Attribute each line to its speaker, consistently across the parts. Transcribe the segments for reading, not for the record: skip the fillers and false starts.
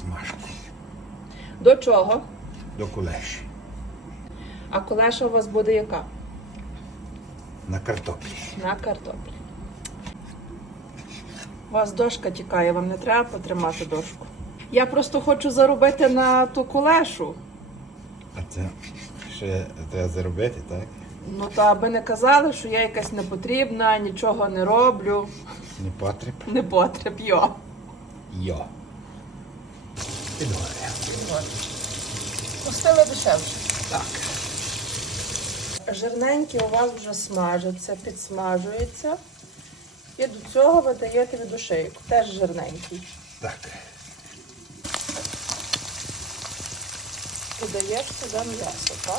Speaker 1: смажку.
Speaker 2: До чого?
Speaker 1: До кулеші.
Speaker 2: А кулеша у вас буде яка?
Speaker 1: На картоплі.
Speaker 2: На картоплі. У вас дошка тікає, вам не треба потримати дошку. Я просто хочу заробити на ту кулешу.
Speaker 1: А це ще треба заробити, так?
Speaker 2: Ну, то аби не казали, що я якась непотрібна, нічого не роблю.
Speaker 1: Не потріб.
Speaker 2: Не потріб, йо.
Speaker 1: Йо. Підгоря.
Speaker 2: Пустили дешевше. Так. Жирненькі у вас вже смажаться, підсмажуються. І до цього ви даєте від ушейку. Теж жирненький.
Speaker 1: Так.
Speaker 2: І даєш туди м'ясо, так?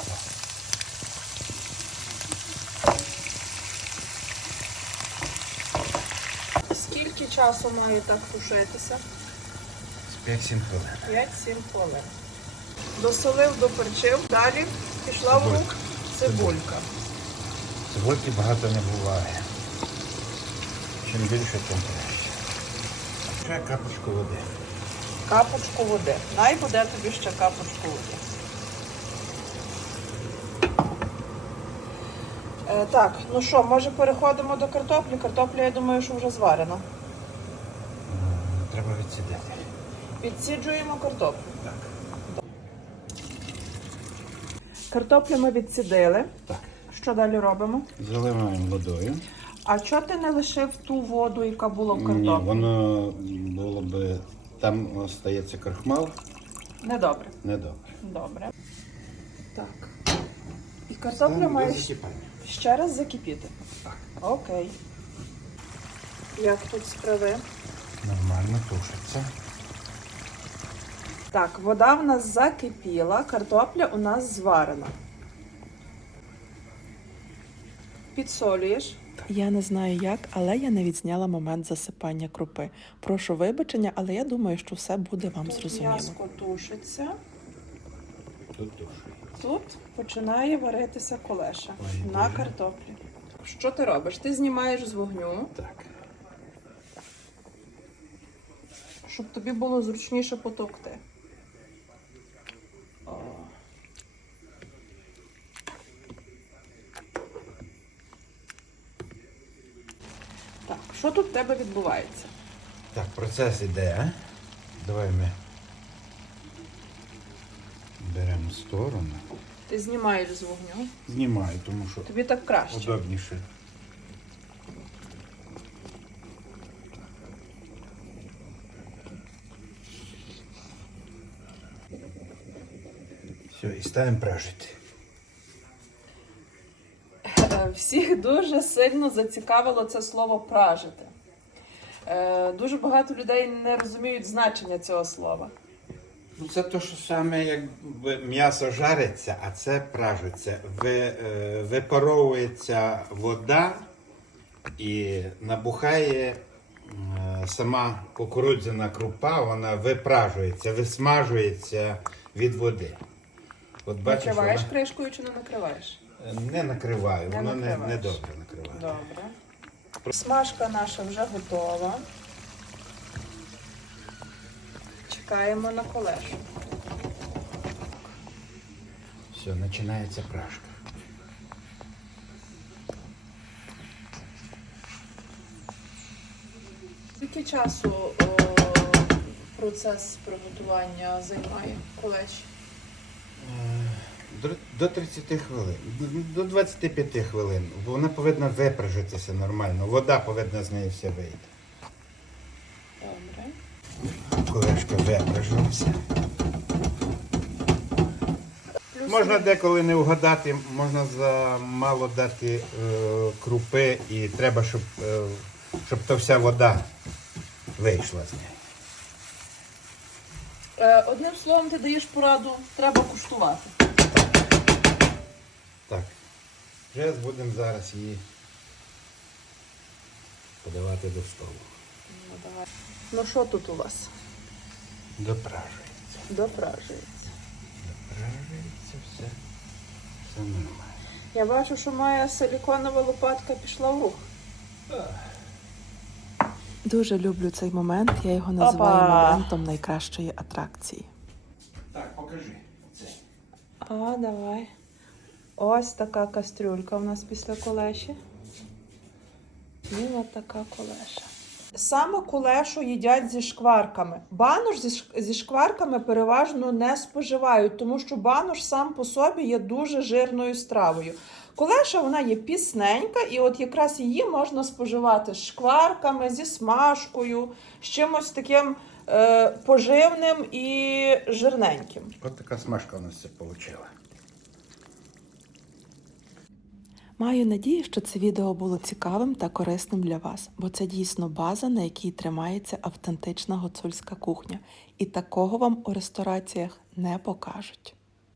Speaker 2: Скільки часу має так тушитися?
Speaker 1: З 5-7 хвилин.
Speaker 2: 5-7 хвилин. Досолив, доперчив, далі пішла в рук цибулька.
Speaker 1: Цибульки багато не буває. Чим більше, тим краще. Ще капочку води.
Speaker 2: Капочку води. Най буде тобі ще капочку води. Так, ну що, може переходимо до картоплі? Картопля, я думаю, що вже зварена.
Speaker 1: Треба відсідати.
Speaker 2: Відсіджуємо картоплю.
Speaker 1: Так.
Speaker 2: Картоплю ми відсідили.
Speaker 1: Так.
Speaker 2: Що далі робимо?
Speaker 1: Заливаємо водою.
Speaker 2: А чого ти не лишив ту воду, яка була в
Speaker 1: Ні,
Speaker 2: картоплі?
Speaker 1: воно було би... Там остається крахмал.
Speaker 2: Недобре.
Speaker 1: Недобре.
Speaker 2: Добре. Так. І картопля має ще раз закипіти.
Speaker 1: Так.
Speaker 2: Окей. Як тут справи?
Speaker 1: Нормально тушиться.
Speaker 2: Так, вода в нас закипіла, картопля у нас зварена. Підсолюєш.
Speaker 3: Я не знаю як, але я не відзняла момент засипання крупи. Прошу вибачення, але я думаю, що все буде вам
Speaker 2: Тут
Speaker 3: зрозуміло.
Speaker 2: м'яско тушиться.
Speaker 1: Тут тушить.
Speaker 2: Тут починає варитися колеша
Speaker 1: Ой,
Speaker 2: на
Speaker 1: Боже.
Speaker 2: картоплі. Що ти робиш? Ти знімаєш з вогню,
Speaker 1: Так.
Speaker 2: щоб тобі було зручніше потовкти. О. Так, що тут в тебе відбувається?
Speaker 1: Так, процес іде. Давай ми беремо сторону.
Speaker 2: Ти знімаєш з вогню.
Speaker 1: Знімаю, тому що
Speaker 2: Тобі так краще.
Speaker 1: удобніше. Все, і ставимо пражити.
Speaker 2: Всіх дуже сильно зацікавило це слово пражити. Дуже багато людей не розуміють значення цього слова.
Speaker 1: Ну, це те, що саме якби м'ясо жариться, а це пражиться. Випаровується вода і набухає сама кукурудзяна крупа, вона випражується, висмажується від води. От бачиш,
Speaker 2: Накриваєш
Speaker 1: вона...
Speaker 2: кришкою чи не накриваєш?
Speaker 1: Не накриваю,
Speaker 2: Не
Speaker 1: воно
Speaker 2: накриваєш.
Speaker 1: не добре накриває.
Speaker 2: Добре. Смажка наша вже готова. Чекаємо на колешу.
Speaker 1: Все, починається пражка.
Speaker 2: Скільки часу процес приготування займає колеші?
Speaker 1: До 30 хвилин, до 25 хвилин. Вона повинна випражитися нормально. Вода повинна з неї все вийти.
Speaker 2: Добре.
Speaker 1: Колешка випражилася. Можна деколи не вгадати, можна замало дати крупи і треба, щоб та вся вода вийшла з неї.
Speaker 2: Одним словом, ти даєш пораду, треба куштувати.
Speaker 1: Так. Вже будемо зараз її подавати до столу.
Speaker 2: Ну, давай. Ну що тут у вас?
Speaker 1: Допражується.
Speaker 2: Допражується.
Speaker 1: Допражується все. Все нормально.
Speaker 2: Я бачу, що моя силіконова лопатка пішла в рух.
Speaker 3: Дуже люблю цей момент, я його називаю
Speaker 2: Опа!
Speaker 3: моментом найкращої атракції.
Speaker 1: Так, покажи це.
Speaker 2: А, давай. Ось така кастрюлька у нас після кулеші. І ось така кулеша. Саме кулешу їдять зі шкварками. Банош зі шкварками переважно не споживають, тому що банош сам по собі є дуже жирною стравою. Кулеша, вона є пісненька, і от якраз її можна споживати з шкварками, зі смажкою, з чимось таким поживним і жирненьким.
Speaker 1: Ось така смажка у нас це вийшла.
Speaker 3: Маю надію, що це відео було цікавим та корисним для вас, бо це дійсно база, на якій тримається автентична гуцульська кухня. І такого вам у рестораціях не покажуть.